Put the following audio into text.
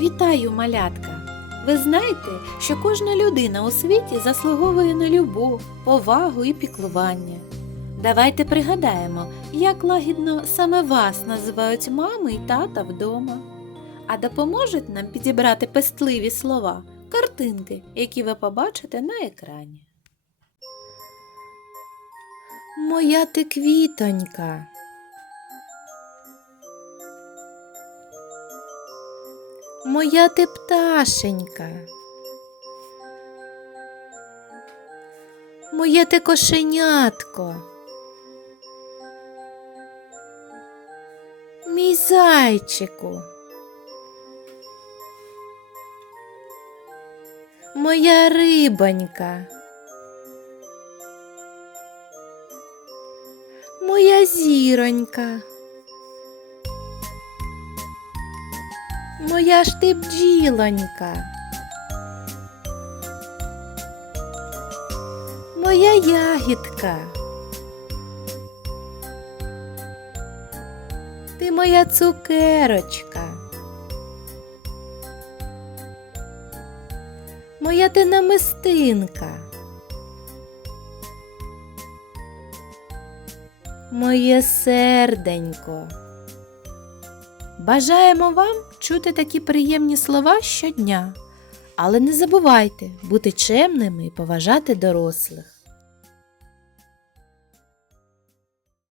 Вітаю, малятка! Ви знаєте, що кожна людина у світі заслуговує на любов, повагу і піклування. Давайте пригадаємо, як лагідно саме вас називають мами і тата вдома. А допоможуть нам підібрати пестливі слова, картинки, які ви побачите на екрані. Моя ти квітонька. Моя ти пташенька. Моє ти кошенятко. Мій зайчику. Моя рибонька. Моя зіронька. Моя ж ти бджілонька. Моя ягідка. Ти моя цукерочка. Моя ти намистинка. Моє серденько. Бажаємо вам чути такі приємні слова щодня, але не забувайте бути чемними і поважати дорослих.